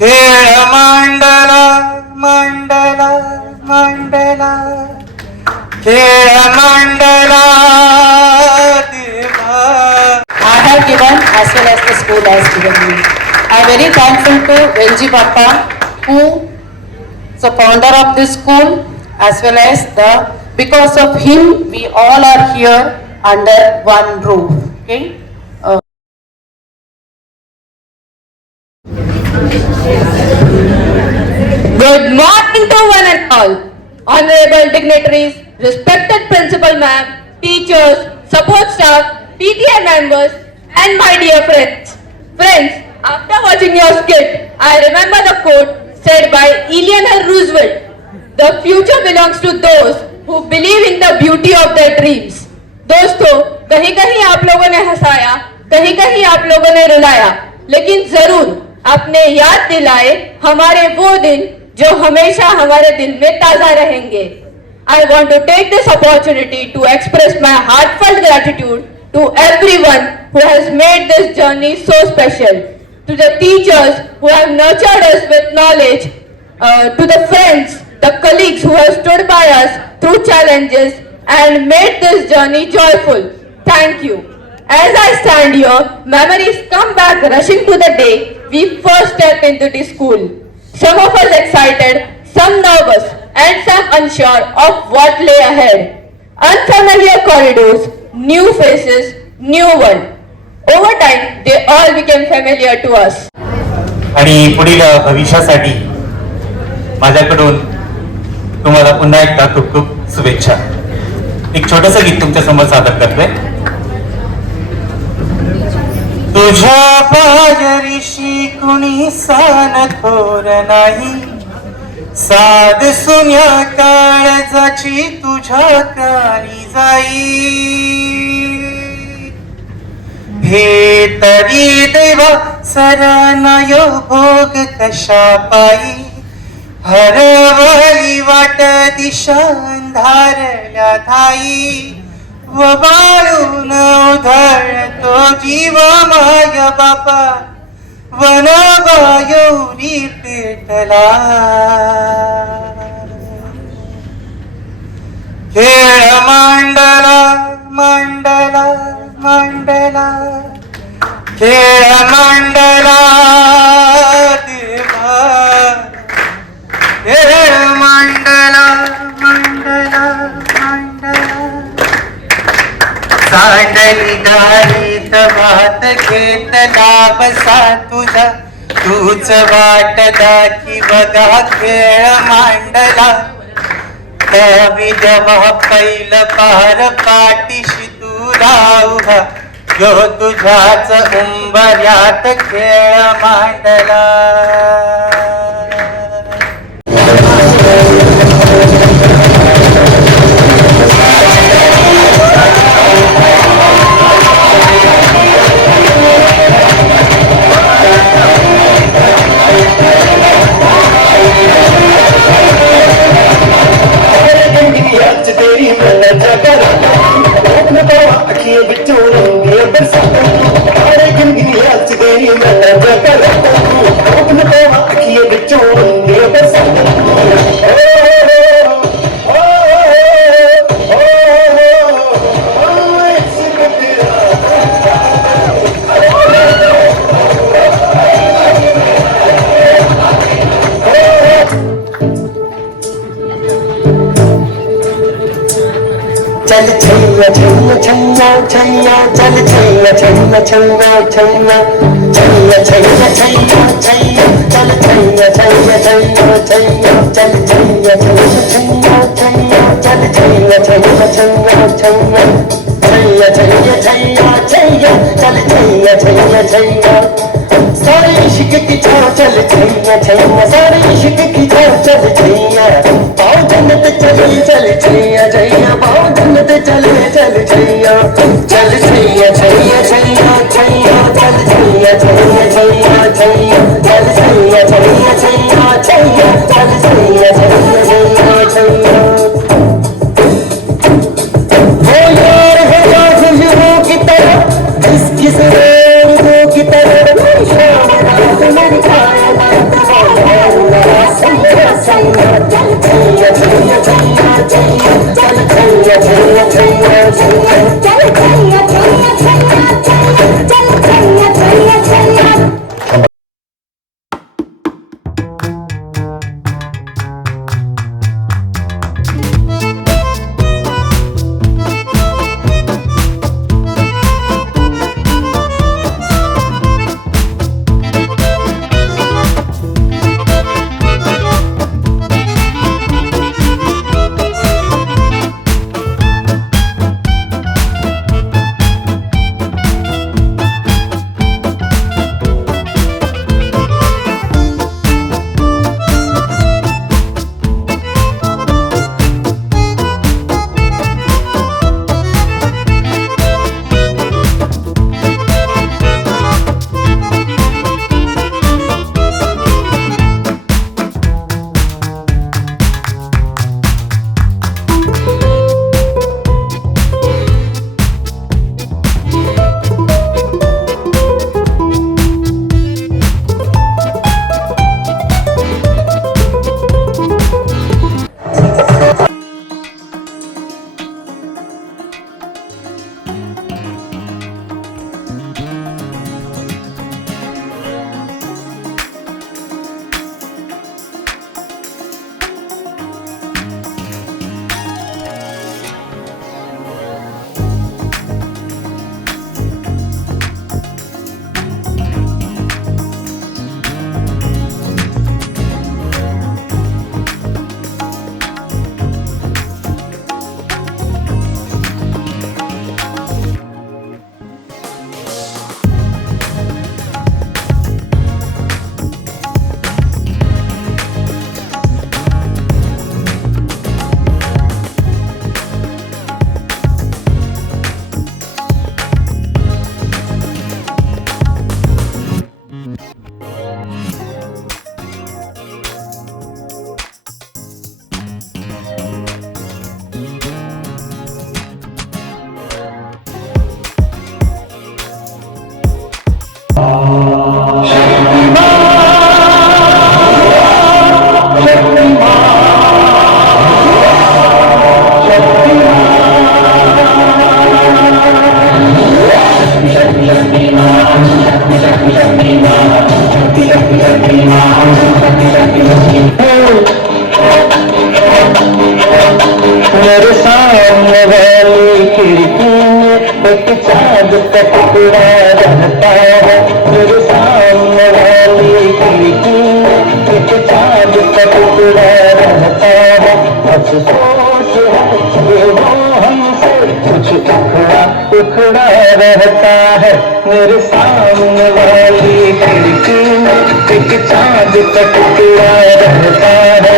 खेळ मांडला मांडला मांडला खेळ मांडला देवा. I have given as well as the school has given me. I am very thankful to Venji Papa, who is the founder of this school, as well as because of him we all are here under one roof. Okay. Good morning to one and all. Honorable dignitaries, respected principal ma'am, teachers, support staff, PTA members, and my dear friends. Friends, after watching your skit, I remember the quote said by Eleanor Roosevelt, "The future belongs to those who believe in the beauty of their dreams." दोस्तों, कहीं कहीं आप लोगों ने हंसाया, कहीं कहीं आप लोगों ने रुलाया, लेकिन जरूर आपने याद दिलाए हमारे वो दिन जो हमेशा हमारे दिल में ताजा रहेंगे. I want to take this opportunity to express my heartfelt gratitude to everyone who has made this journey so special. To the teachers who have nurtured us with knowledge, to the friends, the colleagues who have stood by us through challenges and made this journey joyful. Thank you. As I stand here, memories come back rushing to the day we first stepped into the school. Some of us excited, some nervous, and some unsure of what lay ahead. Unfamiliar corridors, new faces, new world. Over time, they all became familiar to us. आणि पुढील भविष्यासाठी माझ्याकडून तुम्हाला पुन्हा एकदा खूप खूप शुभेच्छा. एक छोटंसं गीत तुमच्या समोर सादर करतोय. तुझ्या पायरीशी कुणी सान थोर नाही, साध सुन्या काळजाची तुझ्या काळी जाई. हे तरी देवा सरनायो भोग कशा पायी, हरवली वाट दिशा अंधारल्या ठाई. व बाळून उधळतो जीव माय बापा, वनवायुरी पेटला. खेळ मांडला मांडला मांडला खेळ मांडला देवा. खेळ मांडला मांडला मांडला सांडली गाडीत भात घेतला बसा तुझा, तूच वाट दाखी बघा खेळ मांडला. कवी जेव्हा पैल पार पाठीशी तुला उभा, जो तुझ्याच उंबऱ्यात खेळ मांडला. चल छैया छैया छैया छैया चल छैया छैया छैया छैया छैया छैया छैया छैया चल छैया छैया छैया छैया चल छैया छैया छैया छैया चल छैया छैया छैया छैया छैया छैया छैया छैया चल छैया छैया छैया. सारे इश्क की छाँव चल छैया छैया, सारे इश्क की छाँव चल छैया. पाँव जन्नत चले चल छैया छैया, पाँव जन्नत चले चल छैया. चल छैया छैया छैया छैया चल छैया छैया छैया छैया चल छैया छैया छैया छैया चल छैया छैया छैया छैया. हो यार हो जा खुशबू की तरह, इस किस की तरह मेरी कायनात मेरे सामने वाली खिड़की में एक चाँद का टुकड़ा रहता है। मेरे सामने वाली खिड़की में एक चाँद का टुकड़ा रहता है। अफसोस है कि वो हमसे कुछ उखड़ा रहता है। मेरे सामने वाली खिड़की में एक चाँद का टुकड़ा रहता है।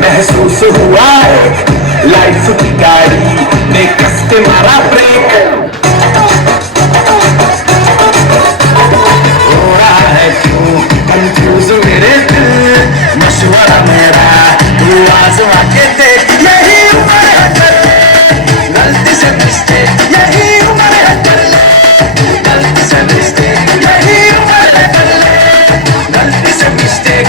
महसूस हुआ है लाइफ की गाड़ी ने कस के मारा ब्रेक। हो रहा है क्यों कंफ्यूज मेरे दिल, मशवरा मेरा तू आजमा के देख। यही उम्र है कर ले गलती से मिस्टेक, यही उम्र है कर ले गलती से मिस्टेक, यही उम्र है कर ले गलती से मिस्टेक।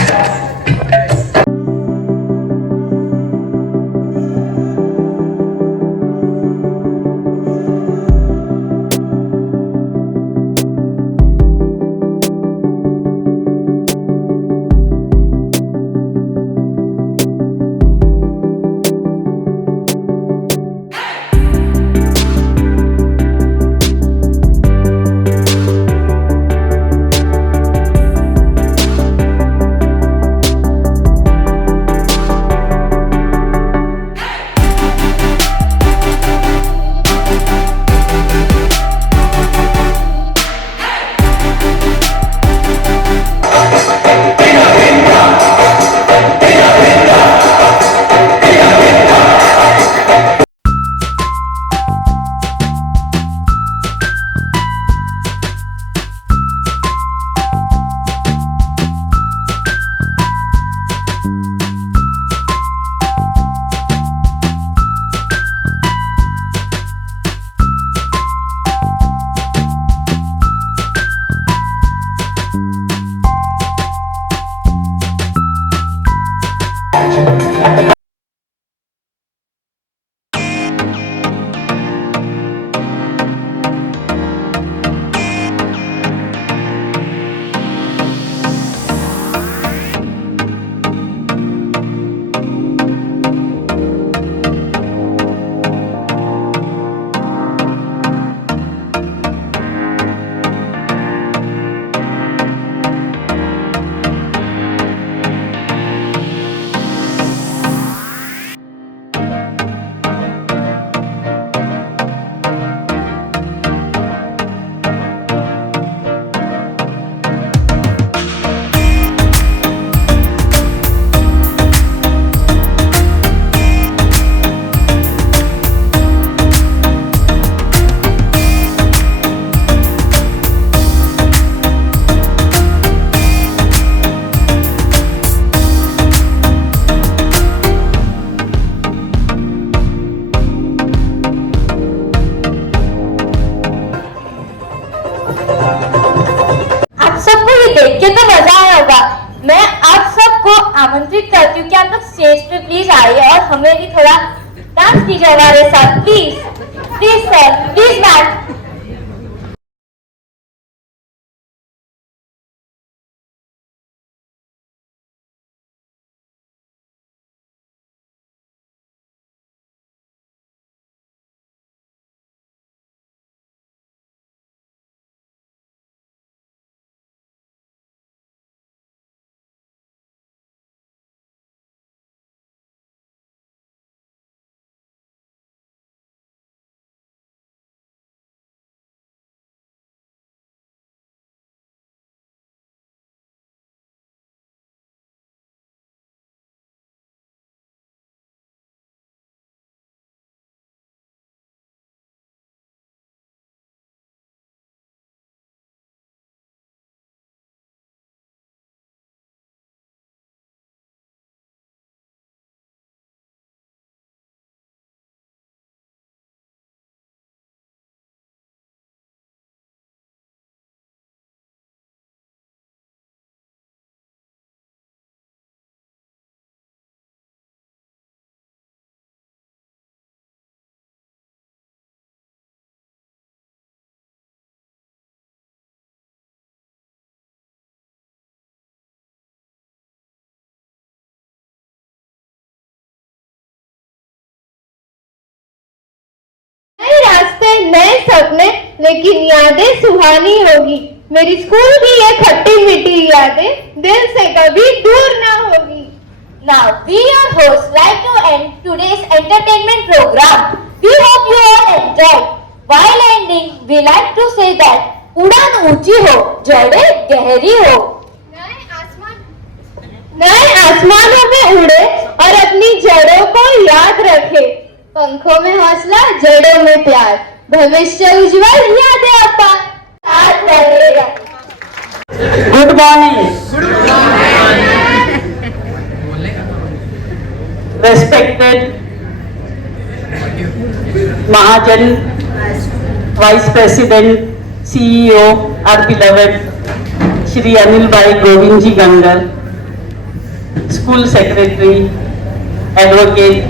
आप सबको ये देख के तो मजा आया होगा। मैं आप सबको आमंत्रित करती हूँ कि आप लोग स्टेज पे प्लीज आइए और हमें भी थोड़ा डांस कीजिए हमारे साथ, please please sir, please ma'am. नए रास्ते, नए सपने, लेकिन यादें सुहानी होगी। मेरी स्कूल की ये खट्टी मीठी यादें दिल से कभी दूर ना होगी। Now we your hosts like to end today's entertainment program. We hope you all enjoyed. While ending, we like to say that उड़ान ऊंची हो, जड़ें गहरी हो। नए आसमानों में उड़े और अपनी जड़ों को याद रखे। पंखों में हौसला, जड़ों में प्यार, भविष्य उज्जवल, यादें अपार, साथ रहेगा। Good morning. Respected Mahajan, Vice President, CEO, our beloved Shri Anil Bhai Govindji Gangar, School Secretary, Advocate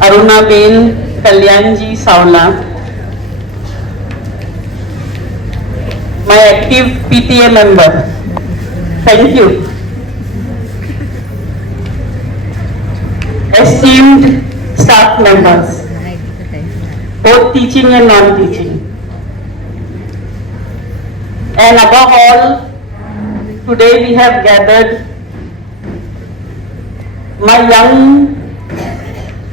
Aruna Ben Kalyanji Saula, my active PTA member, thank you. Esteemed staff members, both teaching and non-teaching. And above all, today we have gathered my young,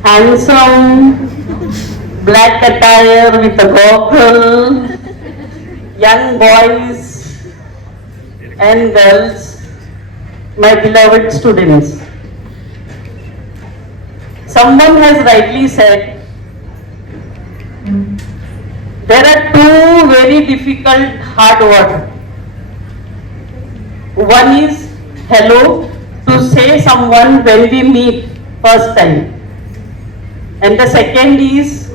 handsome, black attire with a goggle, young boys and girls, my beloved students. Someone has rightly said, there are two very difficult hard words. One is hello, to say someone when we meet first time. And the second is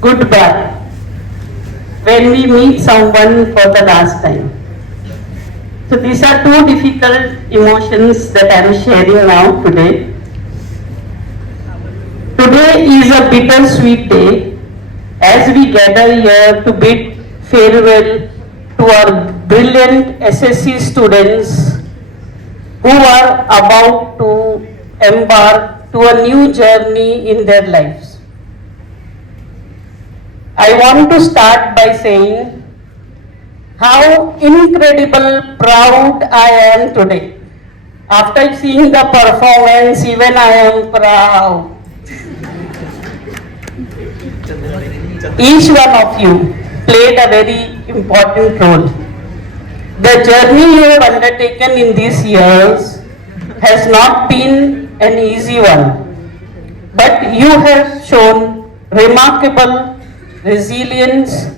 goodbye, when we meet someone for the last time. So these are two difficult emotions that I am sharing now today. Today is a bittersweet day as we gather here to bid farewell to our brilliant SSC students who are about to embark to a new journey in their lives. I want to start by saying how incredible proud I am today. After seeing the performance, even I am proud. Each one of you played a very important role. The journey you have undertaken in these years has not been an easy one, but you have shown remarkable resilience,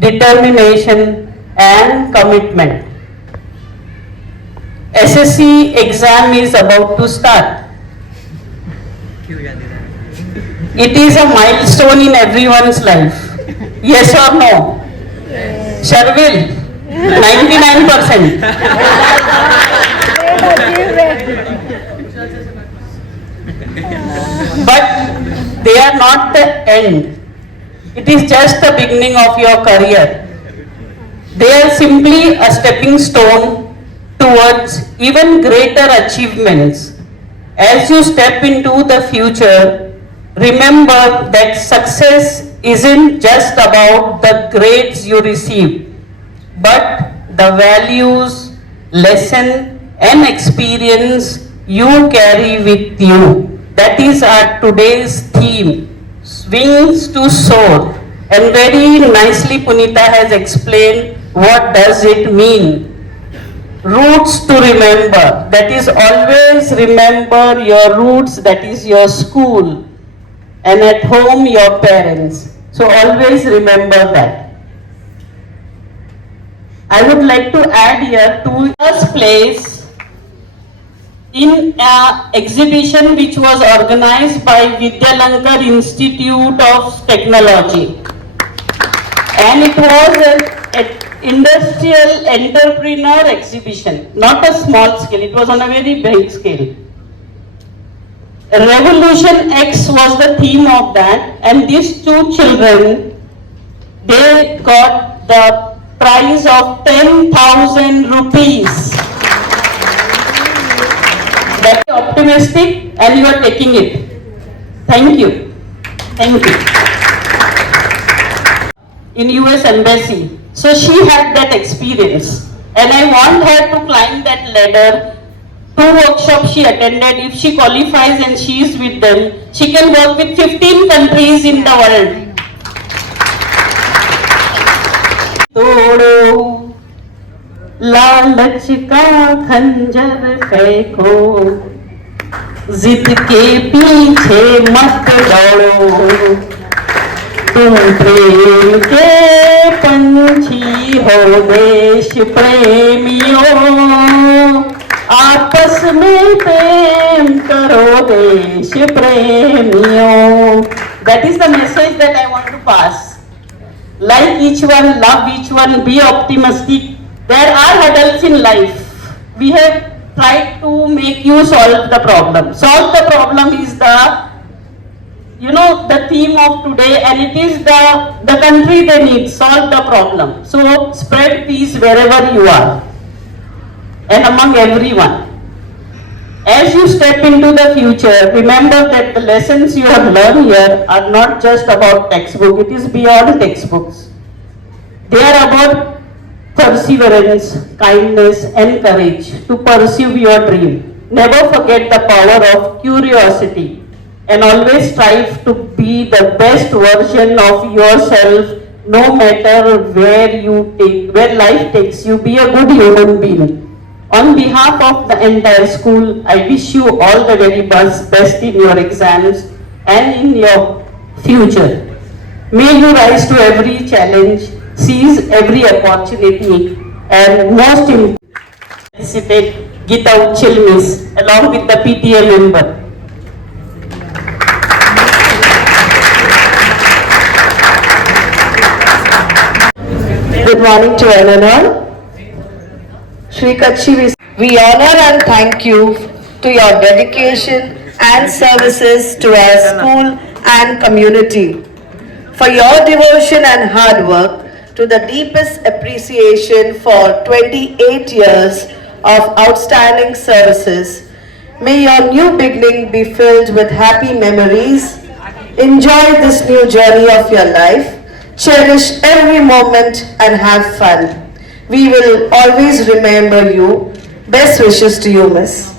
determination, and commitment. SSC exam is about to start. It is a milestone in everyone's life. Yes or no? Sharvil, 99%. But they are not the end. It is just the beginning of your career. They are simply a stepping stone towards even greater achievements. As you step into the future, remember that success isn't just about the grades you receive, but the values, lesson, and experience you carry with you. That is our today's theme, Wings to Soar. And very nicely Punita has explained what does it mean. Roots to remember, that is always remember your roots, that is your school, and at home your parents. So always remember that. I would like to add here to first place in an exhibition which was organized by Vidyalankar Institute of Technology. And it was an industrial entrepreneur exhibition, not a small scale, it was on a very big scale. Revolution X was the theme of that, and these two children, they got the prize of 10,000 rupees. Very optimistic, and you are taking it. Thank you. Thank you. In US Embassy. So she had that experience, and I want her to climb that ladder. 2 workshops she attended. If she qualifies and she is with them, she can work with 15 countries in the world. तोड़ो लालच का खंजर फेंको, जिद के पीछे मत दौड़ो, तुम प्रेम के पंछी हो देश प्रेमियों, आपस में प्रेम करो देश प्रेमियों. That is the message that I want to pass. Like each one, love each one, be optimistic. There are hurdles in life. We have tried to make you solve the problem. Solve the problem is the theme of today, and it is the country they need. Solve the problem. So spread peace wherever you are and among everyone. As you step into the future, remember that the lessons you have learned here are not just about textbook. It is beyond textbooks. They are about perseverance, kindness, and courage to pursue your dream. Never forget the power of curiosity, and always strive to be the best version of yourself, no matter where life takes you. Be a good human being. On behalf of the entire school, I wish you all the very best in your exams and in your future. May you rise to every challenge, seize every opportunity, and most importantly, participate Gita Uchil Miss along with the PTA member. Good morning to all and all. Shri Kachi, we honor and thank you to your dedication and services to our school and community. For your devotion and hard work, to the deepest appreciation for 28 years of outstanding services. May your new beginning be filled with happy memories. Enjoy this new journey of your life. Cherish every moment and have fun. We will always remember you. Best wishes to you, Miss.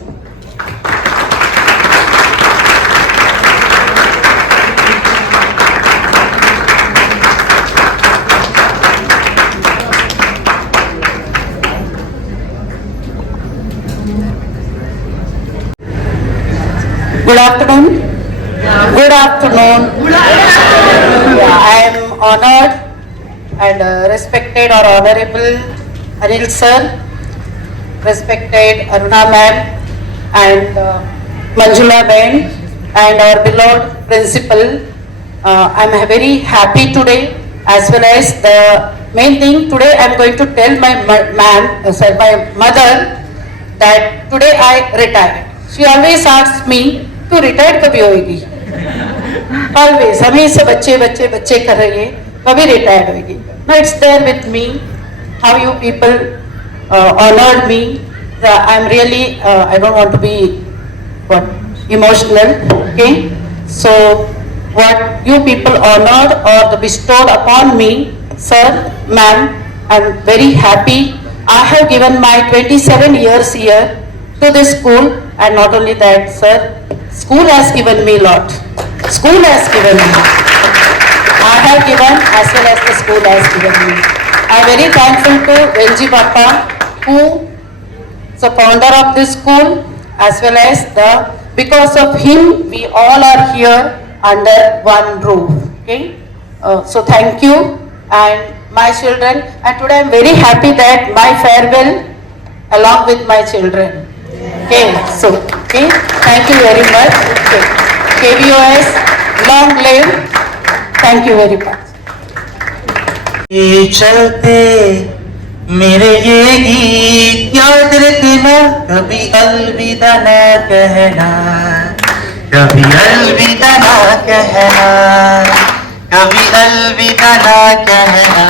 Good afternoon. Good afternoon. I am honored and respected or honorable Anil sir, respected Aruna ma'am and Manjula ma'am and our beloved principal. I am very happy today, as well as the main thing today I am going to tell my my mother that today I retired. She always asks me to retire कभी होगी, always हमेशा बच्चे बच्चे बच्चे कर रही है, कभी रिटायर्ड होगी. No, it's there with me how you people honored me. I'm really I don't want to be emotional, okay? So what you people honored or bestowed upon me, sir, ma'am, I'm very happy. I have given my 27 years here to this school, and not only that, sir, school has given me a lot. School has given me. I have given as well as the school has given me. I am very thankful to Venji Papa, who is the founder of this school, as well as because of him we all are here under one roof. Okay, so thank you and my children. And today I am very happy that my farewell along with my children. Okay, so okay, thank you very much. Okay. KVOS, long live. Thank you very much. ये चलते मेरे ये गीत याद रखना, कभी अलविदा न कहना, कभी अलविदा न कहना, कभी अलविदा न कहना,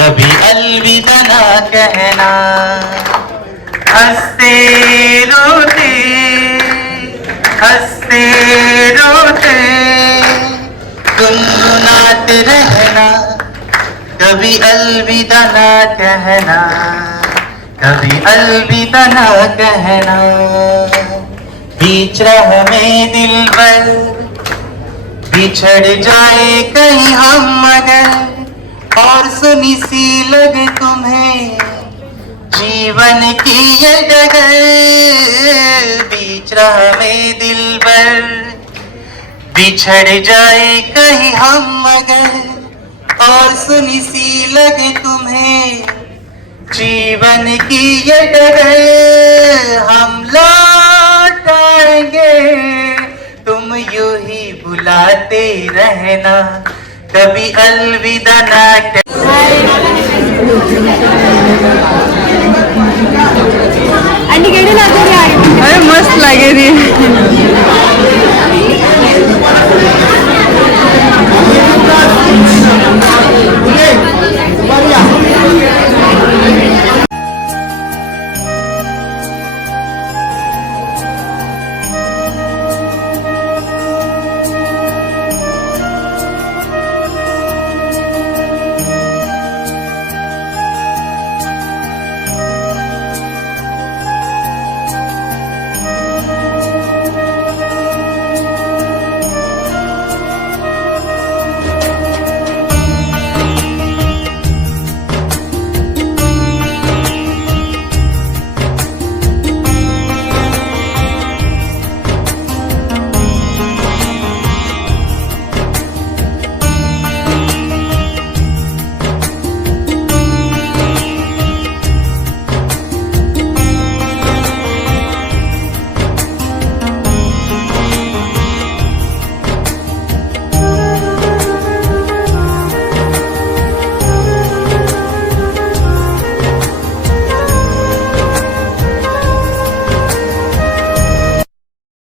कभी अलविदा न कहना. हंसते रोते गुनगुनाते रहना, कभी अलविदा ना कहना, कभी अलविदा ना कहना. बीच राह में दिलबर बिछड़ जाए कहीं हम मगर, और सुनी सी लगे तुम्हें जीवन की ये डगर. बीच राह में दिलबर बिछड़ जाए कहीं हम मगर, और सुनी सी लगे तुम्हें जीवन की ये डगर. हम लौट आएंगे, तुम यूं ही बुलाते रहना, कभी अलविदा ना अरे मस्त लागे रे.